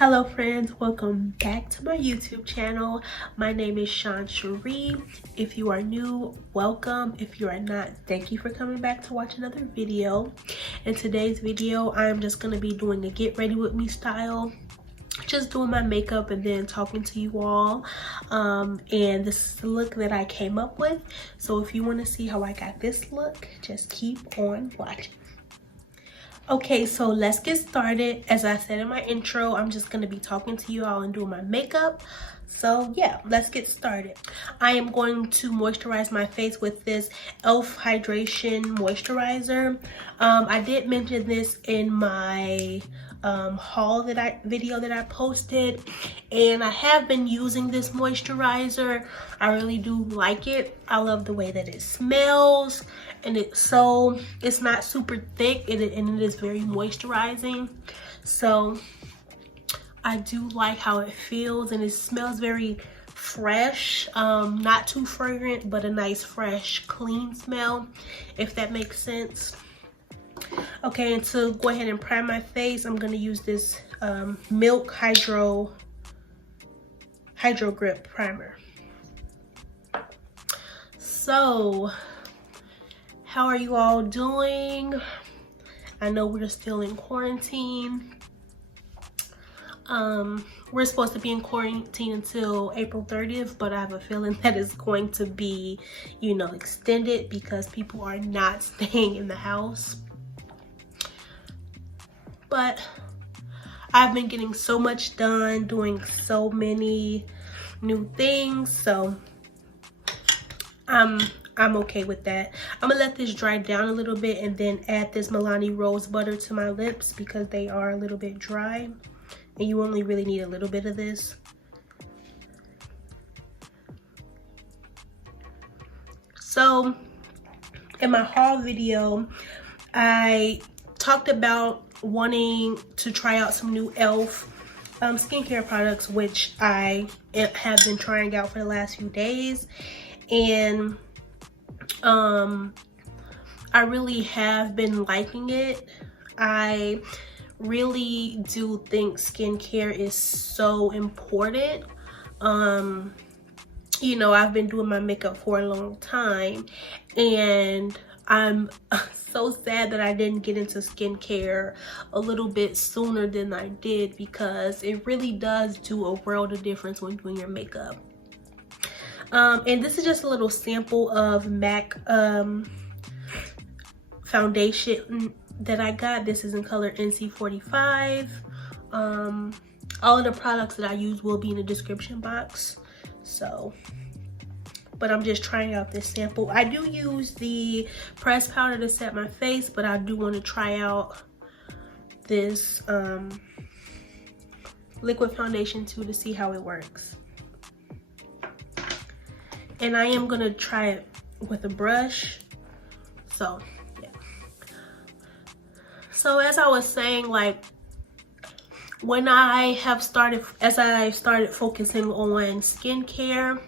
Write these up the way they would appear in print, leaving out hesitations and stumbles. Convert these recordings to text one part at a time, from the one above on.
Hello friends, welcome back to my YouTube channel. My name is Sheree. If you are new, welcome. If you are not, thank you for coming back to watch another video. In today's video, I'm just going to be doing a get ready with me style. Just doing my makeup and then talking to you all. And this is the look that I came up with. So if you want to see how I got this look, just keep on watching. Okay, so let's get started. As I said in my intro, I'm just going to be talking to you all and doing my makeup. So yeah, let's get started. I am going to moisturize my face with this e.l.f. Hydration Moisturizer. I did mention this in my haul video that I posted, and I have been using this moisturizer. I really do like it. I love the way that it smells, and it's not super thick, and it is very moisturizing. So I do like how it feels, and it smells very fresh, not too fragrant, but a nice fresh clean smell, if that makes sense. Okay, and to go ahead and prime my face, I'm going to use this Milk Hydro Grip Primer. So, how are you all doing? I know we're still in quarantine. We're supposed to be in quarantine until April 30th, but I have a feeling that it's going to be, you know, extended because people are not staying in the house. But I've been getting so much done, doing so many new things, so I'm okay with that. I'm gonna let this dry down a little bit and then add this Milani rose butter to my lips because they are a little bit dry, and you only really need a little bit of this. So in my haul video, I talked about wanting to try out some new e.l.f. skincare products, which I have been trying out for the last few days, and I really have been liking it. I really do think skincare is so important. You know, I've been doing my makeup for a long time, and I'm so sad that I didn't get into skincare a little bit sooner than I did, because it really does do a world of difference when doing your makeup. And this is just a little sample of MAC foundation that I got. This is in color NC45. All of the products that I use will be in the description box. So, but I'm just trying out this sample. I do use the pressed powder to set my face, but I do want to try out this liquid foundation too to see how it works. And I am gonna try it with a brush. So yeah. So as I was saying, like, when as I started focusing on skincare,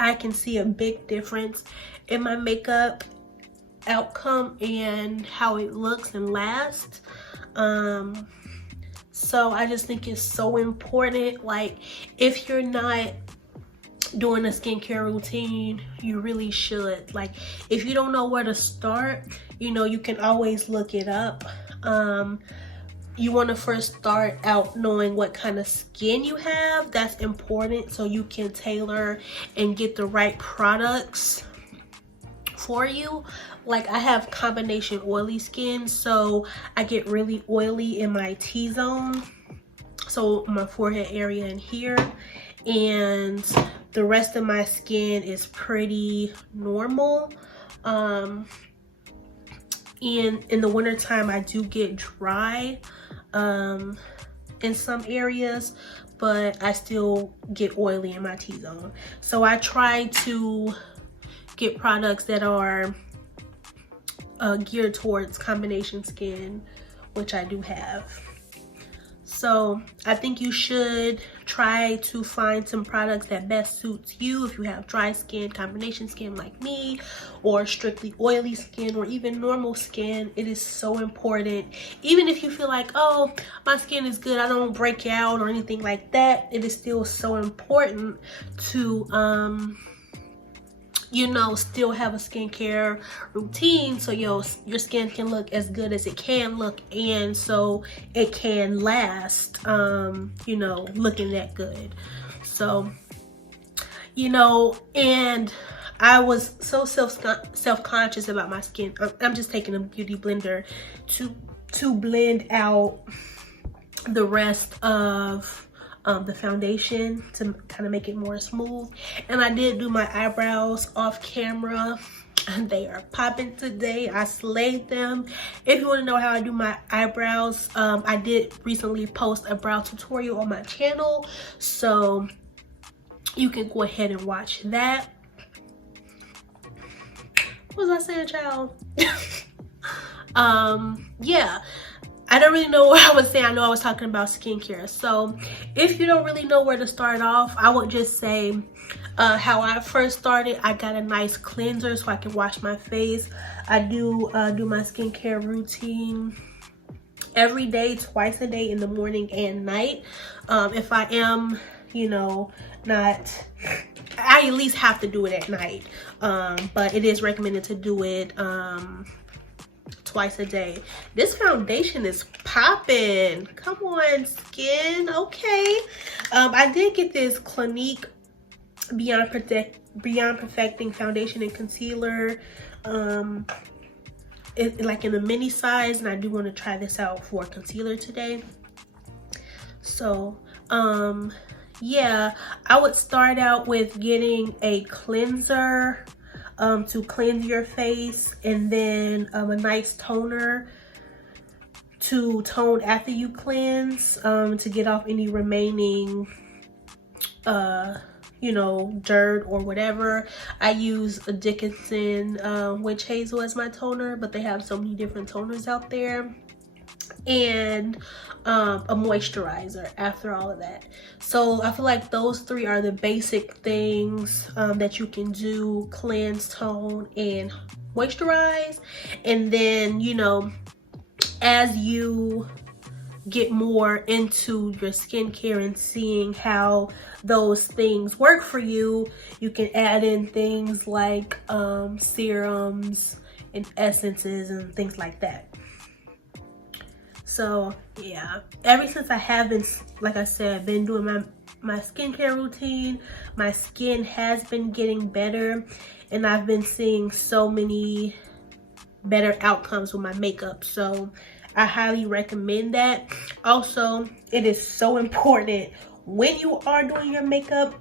I can see a big difference in my makeup outcome and how it looks and lasts. So I just think it's so important. Like, if you're not doing a skincare routine, you really should. Like, if you don't know where to start, you know, you can always look it up. You want to first start out knowing what kind of skin you have. That's important, so you can tailor and get the right products for you. Like, I have combination oily skin, so I get really oily in my T-zone, so my forehead area and here, and the rest of my skin is pretty normal. And in the winter time, I do get dry in some areas, but I still get oily in my T-zone. So I try to get products that are geared towards combination skin, which I do have. So I think you should try to find some products that best suits you. If you have dry skin, combination skin like me, or strictly oily skin, or even normal skin, it is so important. Even if you feel like, oh, my skin is good, I don't break out or anything like that, it is still so important to you know, still have a skincare routine so your skin can look as good as it can look, and so it can last, you know, looking that good. So, you know, and I was so self-conscious about my skin. I'm just taking a beauty blender to blend out the rest of the foundation to kind of make it more smooth. And I did do my eyebrows off camera, and they are popping today. I slayed them. If you want to know how I do my eyebrows, I did recently post a brow tutorial on my channel, so you can go ahead and watch that. What was I saying, child? Yeah, I don't really know what I was saying. I know I was talking about skincare. So if you don't really know where to start off, I would just say how I first started. I got a nice cleanser so I can wash my face. I do my skincare routine every day, twice a day, in the morning and night. If I am, you know, not, I at least have to do it at night. But it is recommended to do it twice a day. This foundation is popping. Come on, skin. Okay. I did get this Clinique Beyond Perfecting Foundation and Concealer. Like in a mini size, and I do want to try this out for concealer today. So, yeah, I would start out with getting a cleanser to cleanse your face, and then a nice toner to tone after you cleanse, to get off any remaining you know, dirt or whatever. I use a Dickinson Witch Hazel as my toner, but they have so many different toners out there. And a moisturizer after all of that. So I feel like those three are the basic things that you can do: cleanse, tone, and moisturize. And then, you know, as you get more into your skincare and seeing how those things work for you, you can add in things like serums and essences and things like that. So yeah, ever since I have been, like I said, been doing my skincare routine, my skin has been getting better, and I've been seeing so many better outcomes with my makeup. So I highly recommend that. Also, it is so important when you are doing your makeup,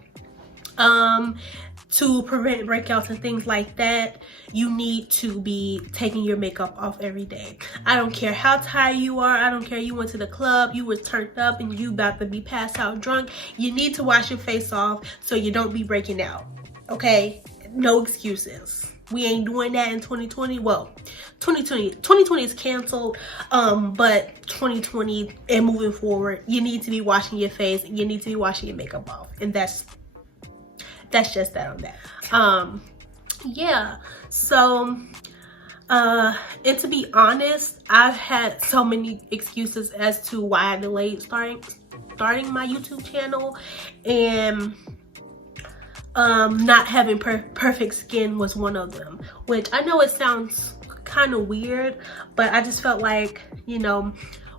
to prevent breakouts and things like that, you need to be taking your makeup off every day. I don't care how tired you are. I don't care you went to the club, you was turned up, and you about to be passed out drunk. You need to wash your face off so you don't be breaking out, okay? No excuses. We ain't doing that in 2020. Well, 2020 is canceled, but 2020 and moving forward, you need to be washing your face, you need to be washing your makeup off, and that's just that on that. Yeah, so and to be honest, I've had so many excuses as to why I delayed starting my YouTube channel, and not having perfect skin was one of them, which I know it sounds kind of weird, but I just felt like, you know,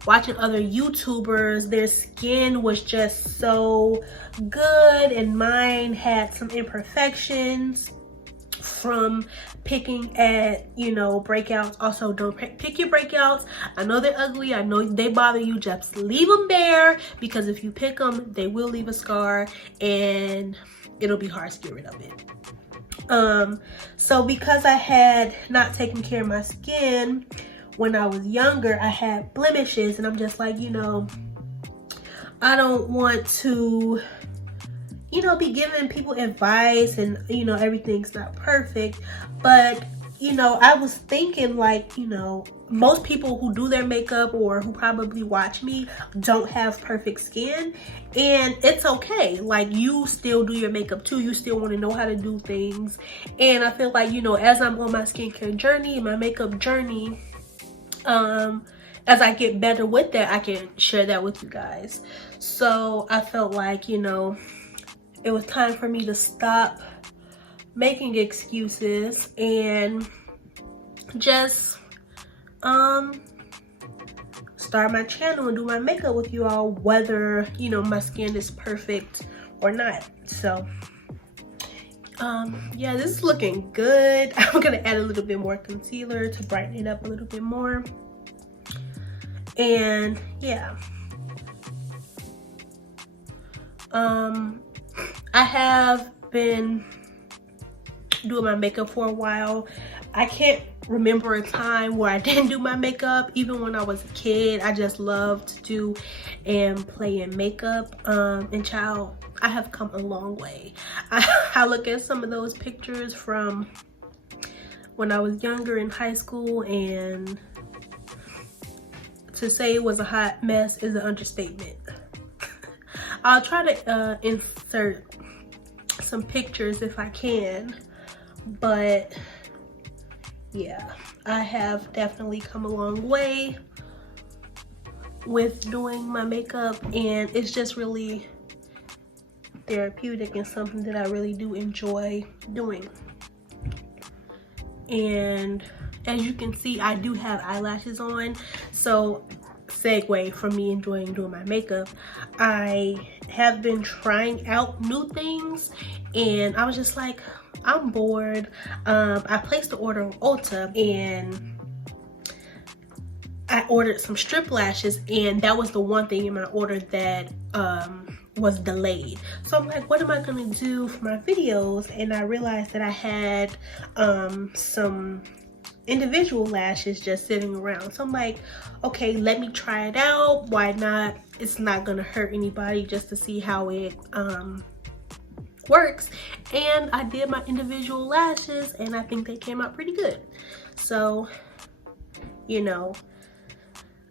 watching other YouTubers, their skin was just so good, and mine had some imperfections from picking at, you know, breakouts. Also, don't pick your breakouts. I know they're ugly, I know they bother you, just leave them there, because if you pick them, they will leave a scar and it'll be hard to get rid of it. So because I had not taken care of my skin when I was younger, I had blemishes, and I'm just like, you know, I don't want to, you know, be giving people advice, and, you know, everything's not perfect. But, you know, I was thinking, like, you know, most people who do their makeup or who probably watch me don't have perfect skin, and it's okay. Like, you still do your makeup too. You still want to know how to do things. And I feel like, you know, as I'm on my skincare journey, my makeup journey, as I get better with that, I can share that with you guys. So I felt like, you know, it was time for me to stop making excuses and just start my channel and do my makeup with you all, whether, you know, my skin is perfect or not. So yeah, this is looking good. I'm gonna add a little bit more concealer to brighten it up a little bit more. And yeah, I have been doing my makeup for a while. I can't remember a time where I didn't do my makeup. Even when I was a kid, I just loved to do and play in makeup. And child, I have come a long way. I look at some of those pictures from when I was younger in high school, and to say it was a hot mess is an understatement. I'll try to insert some pictures if I can, but yeah, I have definitely come a long way with doing my makeup, and it's just really therapeutic and something that I really do enjoy doing. And as you can see, I do have eyelashes on, so segue from me enjoying doing my makeup, I have been trying out new things, and I was just like, I'm bored. I placed the order on Ulta, and I ordered some strip lashes, and that was the one thing in my order that was delayed. So I'm like, what am I gonna do for my videos? And I realized that I had some individual lashes just sitting around. So I'm like, okay, let me try it out. Why not? It's not gonna hurt anybody just to see how it works. And I did my individual lashes, and I think they came out pretty good. So, you know,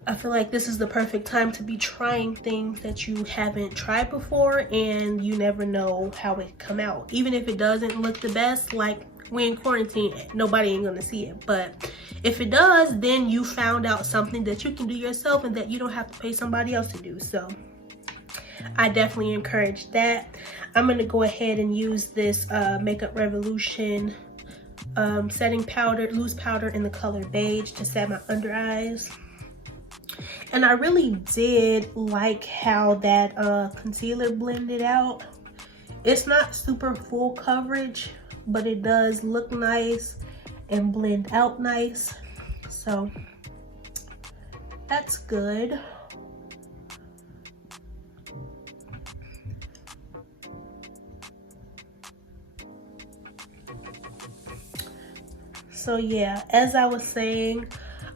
I feel like this is the perfect time to be trying things that you haven't tried before, and you never know how it come out. Even if it doesn't look the best, like, we're in quarantine, nobody ain't gonna see it. But if it does, then you found out something that you can do yourself and that you don't have to pay somebody else to do. So I definitely encourage that. I'm gonna go ahead and use this Makeup Revolution setting powder, loose powder in the color Beige to set my under eyes. And I really did like how that concealer blended out. It's not super full coverage, but it does look nice and blend out nice. So that's good. So yeah, as I was saying,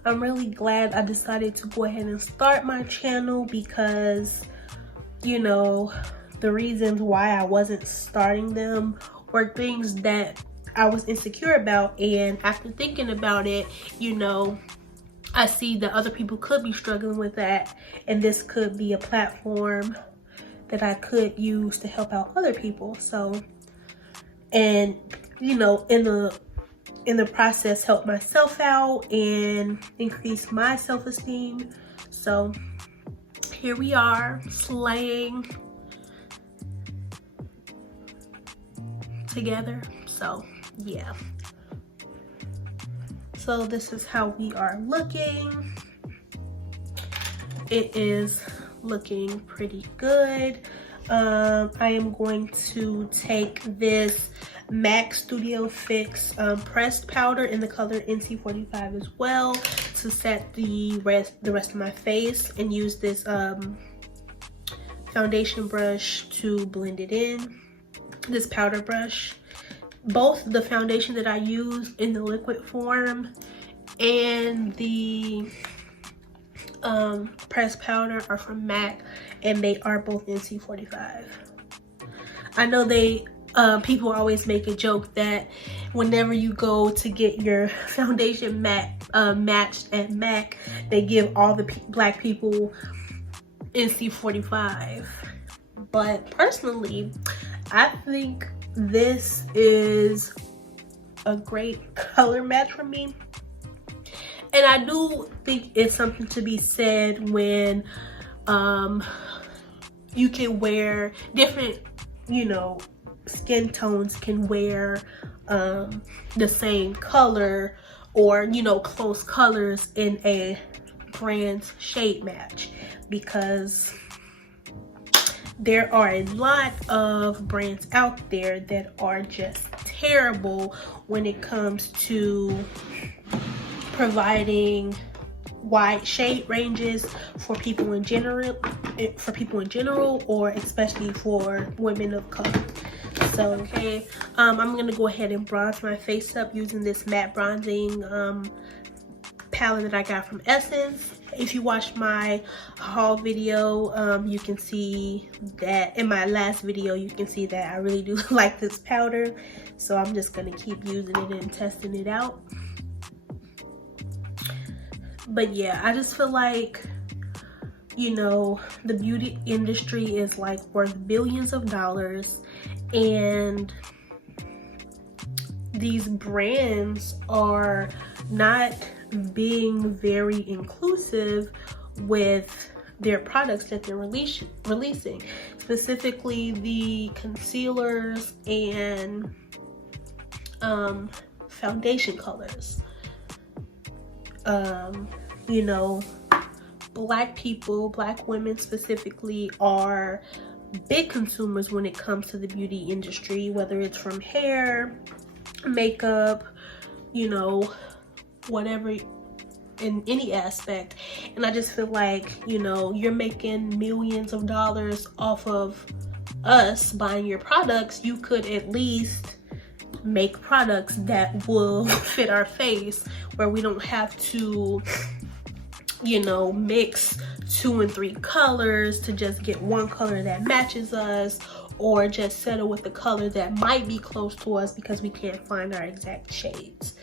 I'm really glad I decided to go ahead and start my channel, because, you know, the reasons why I wasn't starting them were things that I was insecure about. And after thinking about it, you know, I see that other people could be struggling with that, and this could be a platform that I could use to help out other people. So, and, you know, in the process, help myself out and increase my self-esteem. So here we are, slaying together. So yeah, so this is how we are looking. It is looking pretty good. I am going to take this MAC Studio Fix pressed powder in the color NC45 as well to set the rest of my face, and use this foundation brush to blend it in. This powder brush. Both the foundation that I use in the liquid form and the pressed powder are from MAC, and they are both NC45. I know they people always make a joke that whenever you go to get your foundation matched at MAC, they give all the black people NC45. But personally, I think this is a great color match for me. And I do think it's something to be said when you can wear different, you know, skin tones can wear the same color, or, you know, close colors in a brand's shade match, because there are a lot of brands out there that are just terrible when it comes to providing wide shade ranges for people in general, or especially for women of color. So okay, I'm gonna go ahead and bronze my face up using this matte bronzing palette that I got from Essence. If you watched my haul video, you can see that in my last video, you can see that I really do like this powder. So I'm just gonna keep using it and testing it out. But yeah, I just feel like, you know, the beauty industry is like worth billions of dollars, and these brands are not being very inclusive with their products that they're releasing, specifically the concealers and foundation colors. You know, black people, black women specifically, are big consumers when it comes to the beauty industry, whether it's from hair, makeup, you know, whatever, in any aspect. And I just feel like, you know, you're making millions of dollars off of us buying your products. You could at least make products that will fit our face, where we don't have to, you know, mix 2 and 3 colors to just get one color that matches us, or just settle with the color that might be close to us because we can't find our exact shades.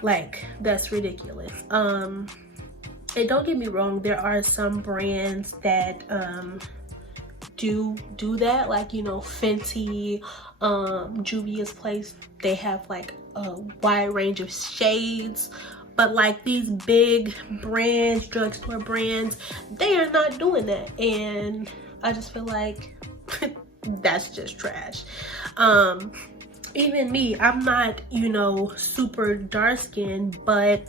Like, that's ridiculous. And don't get me wrong, there are some brands that do that, like, you know, Fenty, Juvia's Place, they have like a wide range of shades. But like these big brands, drugstore brands, they are not doing that. And I just feel like that's just trash. Even me, I'm not, you know, super dark skinned, but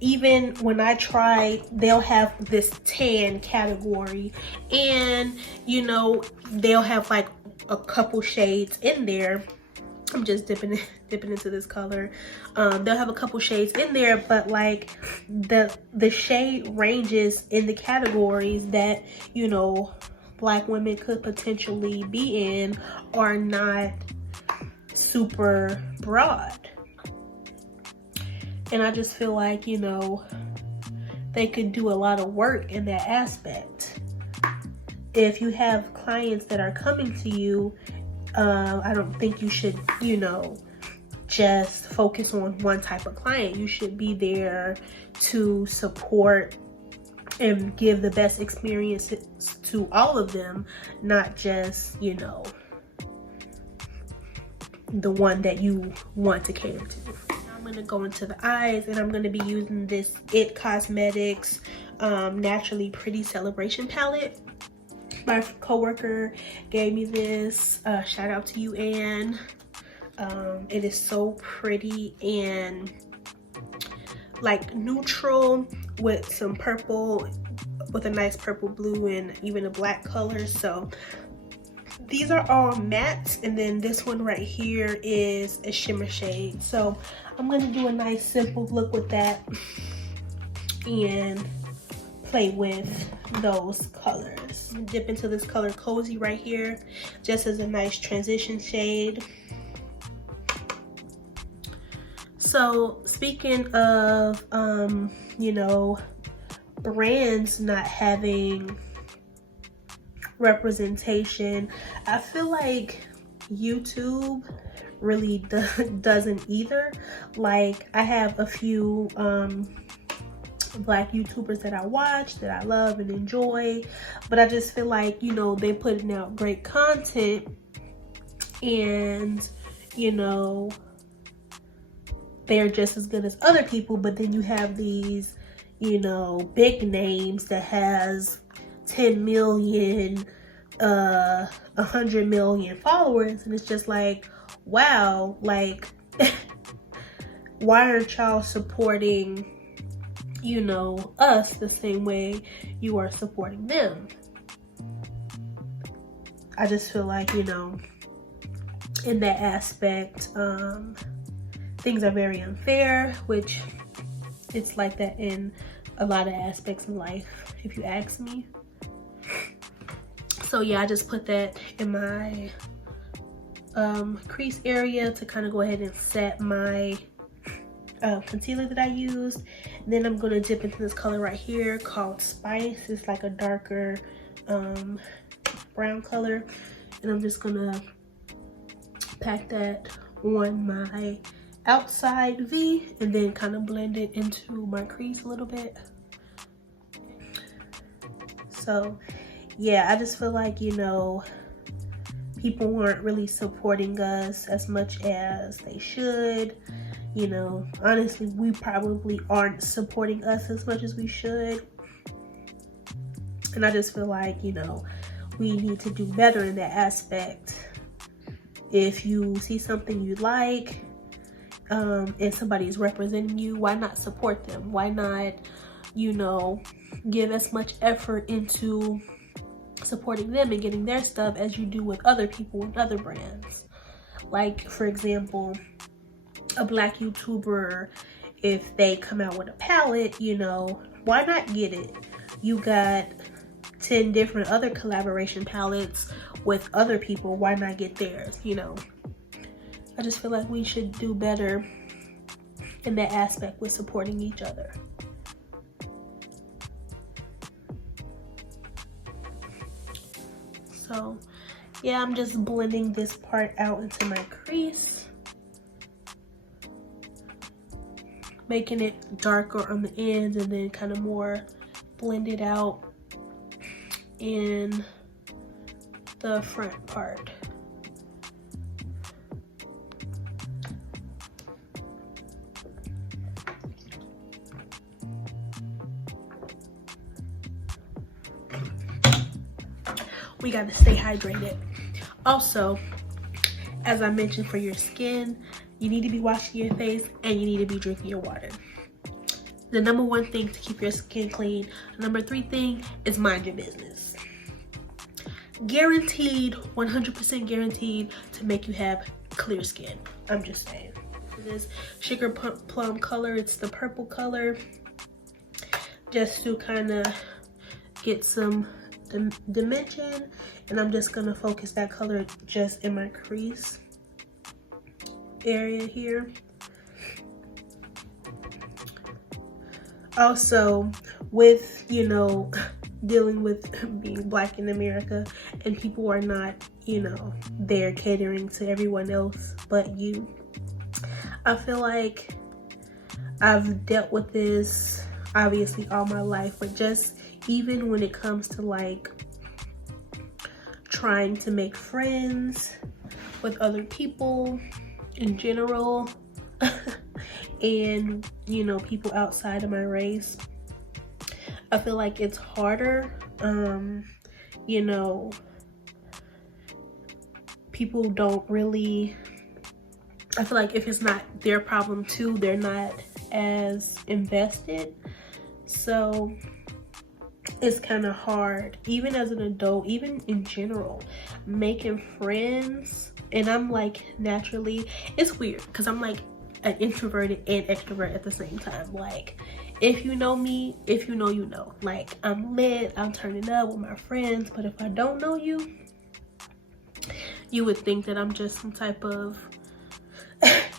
even when I try, they'll have this tan category, and, you know, they'll have like a couple shades in there. I'm just dipping into this color. They'll have a couple shades in there, but like the shade ranges in the categories that, you know, black women could potentially be in are not super broad. And I just feel like, you know, they could do a lot of work in that aspect. If you have clients that are coming to you, I don't think you should, you know, just focus on one type of client. You should be there to support and give the best experiences to all of them, not just, you know, the one that you want to cater to. I'm going to go into the eyes, and I'm going to be using this IT Cosmetics Naturally Pretty Celebration Palette. My coworker gave me this. Shout out to you, Anne. It is so pretty and like neutral with some purple, with a nice purple, blue, and even a black color. So these are all mattes, and then this one right here is a shimmer shade. So I'm gonna do a nice simple look with that and play with those colors. Dip into this color Cozy right here, just as a nice transition shade. So speaking of you know, brands not having representation, I feel like YouTube really doesn't either. Like, I have a few black YouTubers that I watch, that I love and enjoy, but I just feel like, you know, they're putting out great content, and, you know, they're just as good as other people. But then you have these, you know, big names that has 10 million, 100 million followers, and it's just like, wow, like, why aren't y'all supporting, you know, us the same way you are supporting them? I just feel like, you know, in that aspect, things are very unfair, which it's like that in a lot of aspects in life, if you ask me. So yeah, I just put that in my crease area to kind of go ahead and set my concealer that I used. And then I'm going to dip into this color right here called Spice. It's like a darker brown color, and I'm just gonna pack that on my outside V and then kind of blend it into my crease a little bit. So yeah, I just feel like, you know, people weren't really supporting us as much as they should. You know, honestly, we probably aren't supporting us as much as we should. And I just feel like, you know, we need to do better in that aspect. If you see something you like, and somebody is representing you, why not support them? Why not, you know, give as much effort into supporting them and getting their stuff as you do with other people and other brands? Like, for example, a black YouTuber, if they come out with a palette, you know, why not get it? You got 10 different other collaboration palettes with other people, why not get theirs? You know, I just feel like we should do better in that aspect with supporting each other. So yeah, I'm just blending this part out into my crease, making it darker on the ends and then kind of more blended out in the front part. We gotta stay hydrated. Also, as I mentioned, for your skin, you need to be washing your face and you need to be drinking your water. The number one thing to keep your skin clean. Number 3 thing is mind your business. Guaranteed, 100% guaranteed to make you have clear skin. I'm just saying. This sugar plum color, it's the purple color, just to kind of get some dimension, and I'm just gonna focus that color just in my crease area here. Also, with, you know, dealing with being black in America and people are not, you know, they're catering to everyone else but you, I feel like I've dealt with this obviously all my life, but just even when it comes to like trying to make friends with other people in general and, you know, people outside of my race, I feel like it's harder. You know, people don't really, I feel like if it's not their problem too, they're not as invested. So it's kind of hard, even as an adult, even in general, making friends. And I'm like, naturally, it's weird because I'm like an introverted and extrovert at the same time. Like, if you know me, if you know, you know. Like, I'm lit, I'm turning up with my friends, but if I don't know you, you would think that I'm just some type of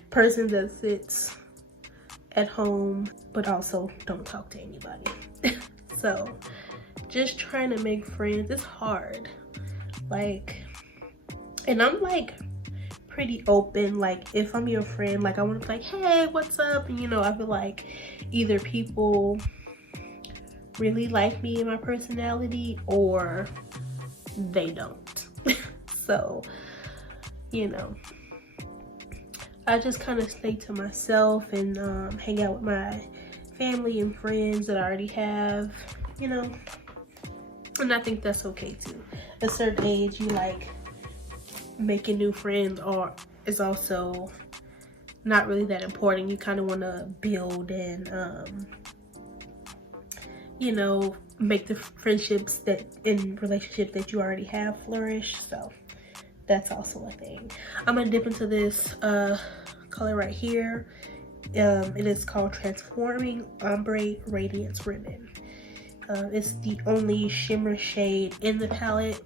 person that sits at home but also don't talk to anybody. So just trying to make friends, it's hard. Like, and I'm like pretty open. Like if I'm your friend, like I want to be like, hey, what's up? And you know, I feel like either people really like me and my personality or they don't. So, you know, I just kind of stay to myself and hang out with my family and friends that I already have, you know, and I think that's okay too. At a certain age, you like making new friends or is also not really that important. You kind of want to build and you know, make the friendships that in relationship that you already have flourish. So that's also a thing. I'm gonna dip into this color right here. It is called Transforming Ombre Radiance Ribbon. It's the only shimmer shade in the palette.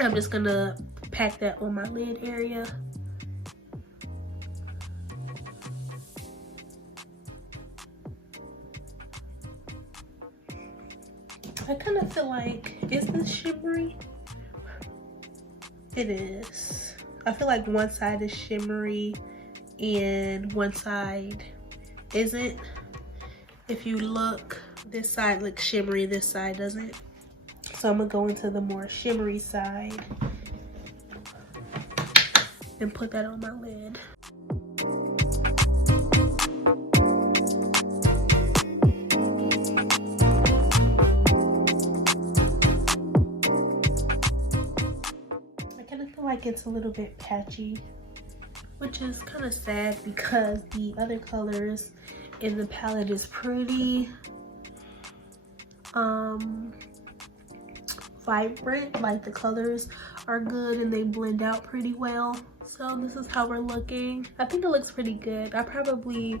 I'm just gonna pack that on my lid area. I kind of feel like, is this shimmery? It is. I feel like one side is shimmery and one side isn't. If you look, this side looks shimmery, this side doesn't. So I'm gonna go into the more shimmery side and put that on my lid. Like it's a little bit patchy, which is kind of sad because the other colors in the palette is pretty vibrant. Like the colors are good and they blend out pretty well. So this is how we're looking. I think it looks pretty good. I probably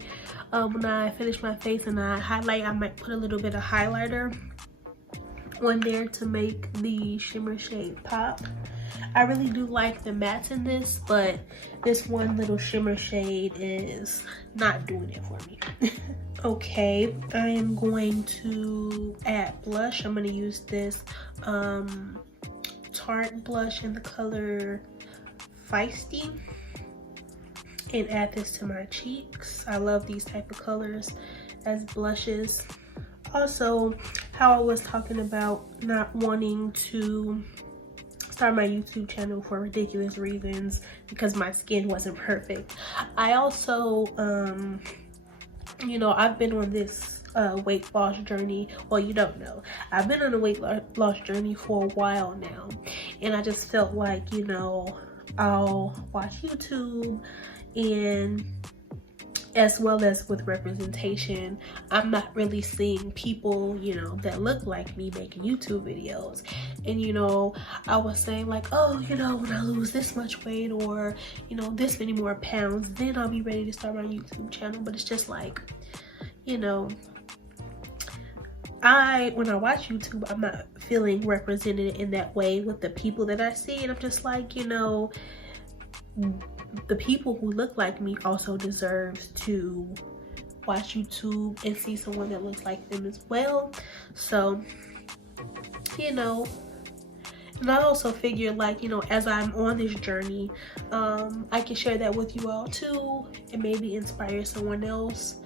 when I finish my face and I highlight, I might put a little bit of highlighter on there to make the shimmer shade pop. I really do like the mattes in this, but this one little shimmer shade is not doing it for me. Okay, I am going to add blush. I'm going to use this Tarte blush in the color Feisty and add this to my cheeks. I love these type of colors as blushes. Also, how I was talking about not wanting to start my YouTube channel for ridiculous reasons because my skin wasn't perfect. I also, you know, I've been on this weight loss journey. Well, you don't know. I've been on a weight loss journey for a while now. And I just felt like, you know, I'll watch YouTube and as well as with representation, I'm not really seeing people, you know, that look like me making YouTube videos. And, you know, I was saying like, oh, you know, when I lose this much weight or, you know, this many more pounds, then I'll be ready to start my YouTube channel. But it's just like, you know, when I watch YouTube, I'm not feeling represented in that way with the people that I see. And I'm just like, you know, the people who look like me also deserves to watch YouTube and see someone that looks like them as well. So, you know, and I also figure like, you know, as I'm on this journey, I can share that with you all too and maybe inspire someone else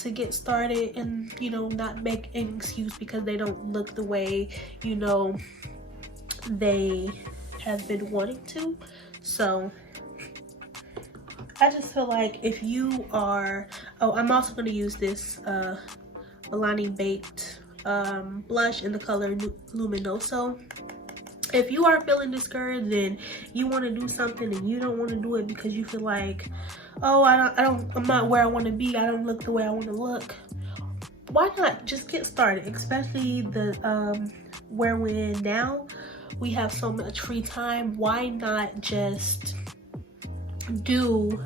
to get started and, you know, not make an excuse because they don't look the way, you know, they have been wanting to. So I just feel like if you are, oh, I'm also going to use this Milani Baked blush in the color Luminoso. If you are feeling discouraged and you want to do something and you don't want to do it because you feel like, oh, I'm not where I want to be, I don't look the way I want to look, why not just get started? Especially the where we're now, we have so much free time. Why not just do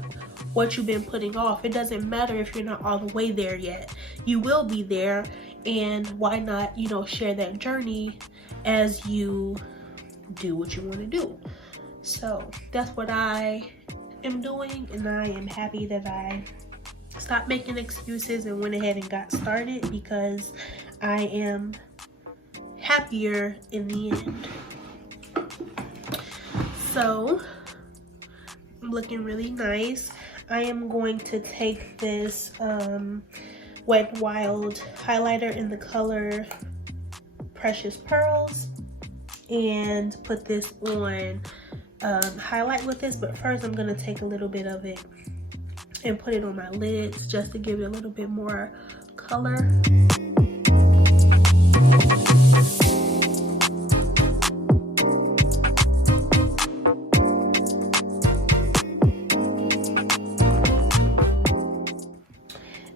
what you've been putting off? It doesn't matter if you're not all the way there yet. You will be there, and why not, you know, share that journey as you do what you want to do. So that's what I am doing, and I am happy that I stopped making excuses and went ahead and got started because I am happier in the end. So looking really nice. I am going to take this Wet n Wild highlighter in the color Precious Pearls and put this on, highlight with this. But first I'm going to take a little bit of it and put it on my lids just to give it a little bit more color.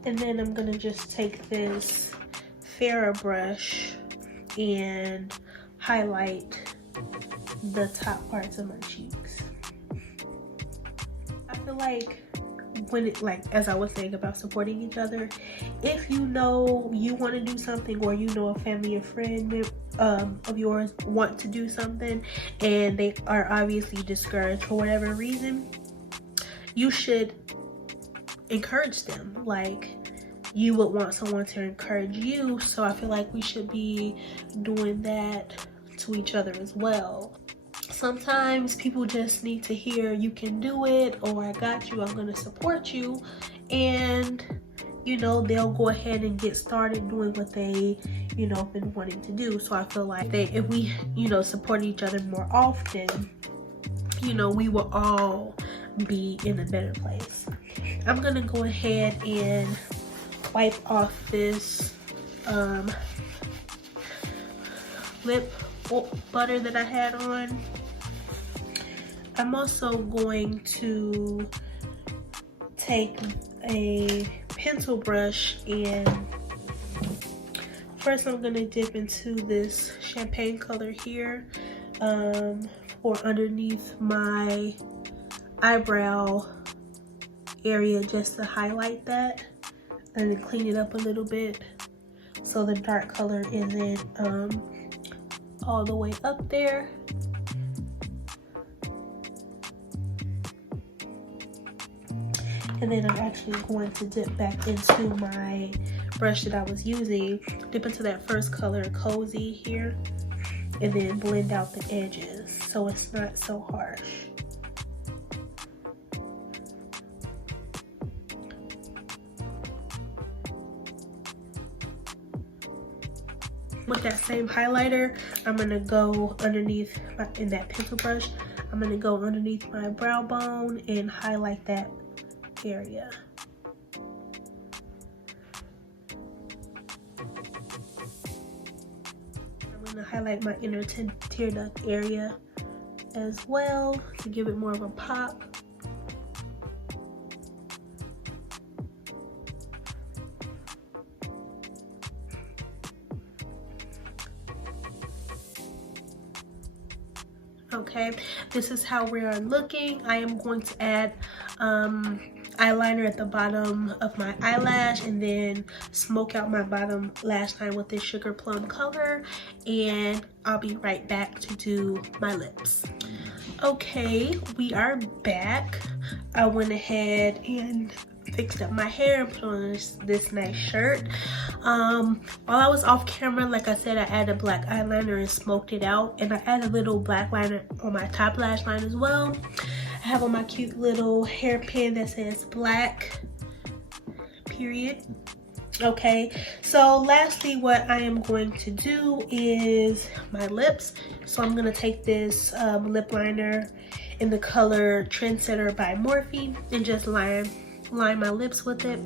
And then I'm gonna just take this Farrah brush and highlight the top parts of my cheeks. I feel like when it, like, as I was saying about supporting each other, if you know you want to do something, or you know a family or friend of yours want to do something and they are obviously discouraged for whatever reason, you should encourage them like you would want someone to encourage you. So I feel like we should be doing that to each other as well. Sometimes people just need to hear you can do it, or I got you, I'm gonna support you, and you know, they'll go ahead and get started doing what they, you know, been wanting to do. So I feel like if we, you know, support each other more often, you know, we will all be in a better place. I'm gonna go ahead and wipe off this lip butter that I had on. I'm also going to take a pencil brush, and first I'm gonna dip into this champagne color here for underneath my eyebrow area, just to highlight that and then clean it up a little bit so the dark color isn't all the way up there. And then I'm actually going to dip back into my brush that I was using, dip into that first color, Cozy, here, and then blend out the edges so it's not so harsh. With that same highlighter, I'm gonna go underneath in that pencil brush, I'm gonna go underneath my brow bone and highlight that area. I'm gonna highlight my inner tear duct area as well to give it more of a pop. Okay, this is how we are looking. I am going to add eyeliner at the bottom of my eyelash and then smoke out my bottom lash line with this Sugar Plum color, and I'll be right back to do my lips. Okay, we are back. I went ahead and fixed up my hair and put on this nice shirt. While I was off camera, like I said, I added black eyeliner and smoked it out, and I added a little black liner on my top lash line as well. I have on my cute little hairpin that says black, period. Okay, so lastly, what I am going to do is my lips. So I'm gonna take this lip liner in the color Trendsetter by Morphe and just line my lips with it.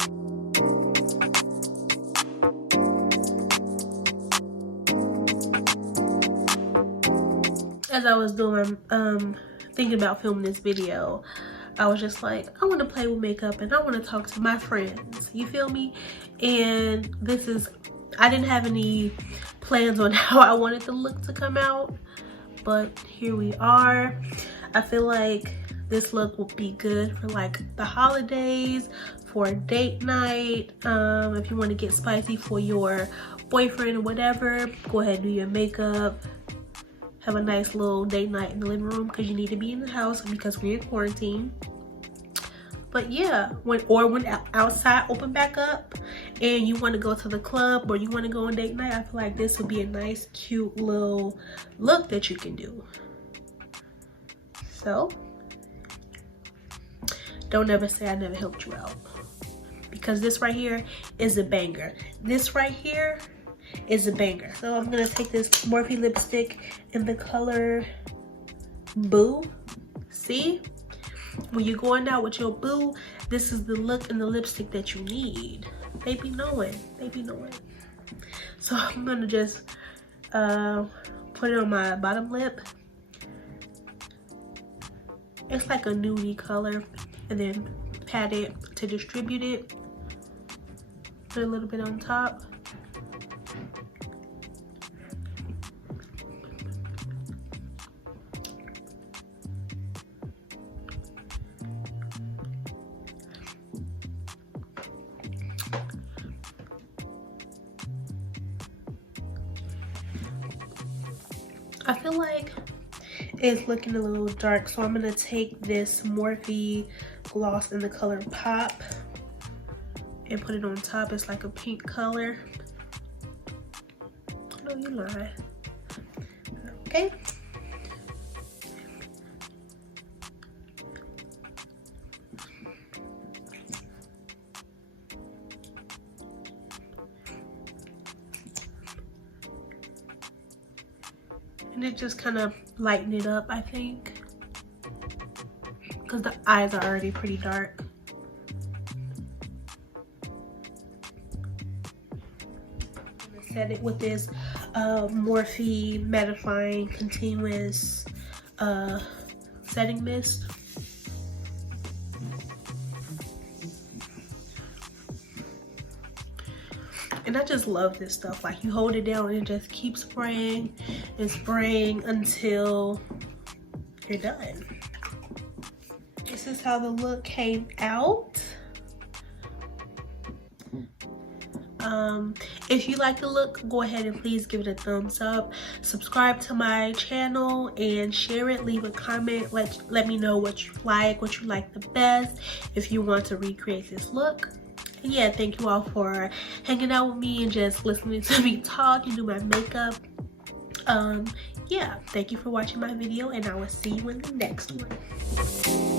As I was doing thinking about filming this video, I was just like, I want to play with makeup and I want to talk to my friends, you feel me? And this is, I didn't have any plans on how I wanted the look to come out, but here we are. I feel like this look will be good for like the holidays, for a date night, if you want to get spicy for your boyfriend or whatever. Go ahead and do your makeup, have a nice little date night in the living room, because you need to be in the house because we're in quarantine. But yeah, when outside open back up and you want to go to the club or you want to go on date night, I feel like this would be a nice cute little look that you can do. So don't ever say I never helped you out, because this right here is a banger. This right here is a banger. So I'm gonna take this Morphe lipstick in the color Boo. See, when you're going out with your boo, this is the look and the lipstick that you need. They be knowing, they be knowing. So I'm gonna just put it on my bottom lip. It's like a nudie color, and then pat it to distribute it. Put a little bit on top. I feel like it's looking a little dark, so I'm gonna take this Morphe gloss in the color Pop and put it on top. It's like a pink color. No, you lie. Okay. And it just kind of lighten it up, I think, because the eyes are already pretty dark. I'm gonna set it with this Morphe mattifying continuous setting mist. And I just love this stuff. Like, you hold it down and it just keeps spraying and spraying until you're done. This is how the look came out. If you like the look, go ahead and please give it a thumbs up. Subscribe to my channel and share it. Leave a comment. Let me know what you like the best, if you want to recreate this look. And yeah, thank you all for hanging out with me and just listening to me talk and do my makeup. Yeah, thank you for watching my video, and I will see you in the next one.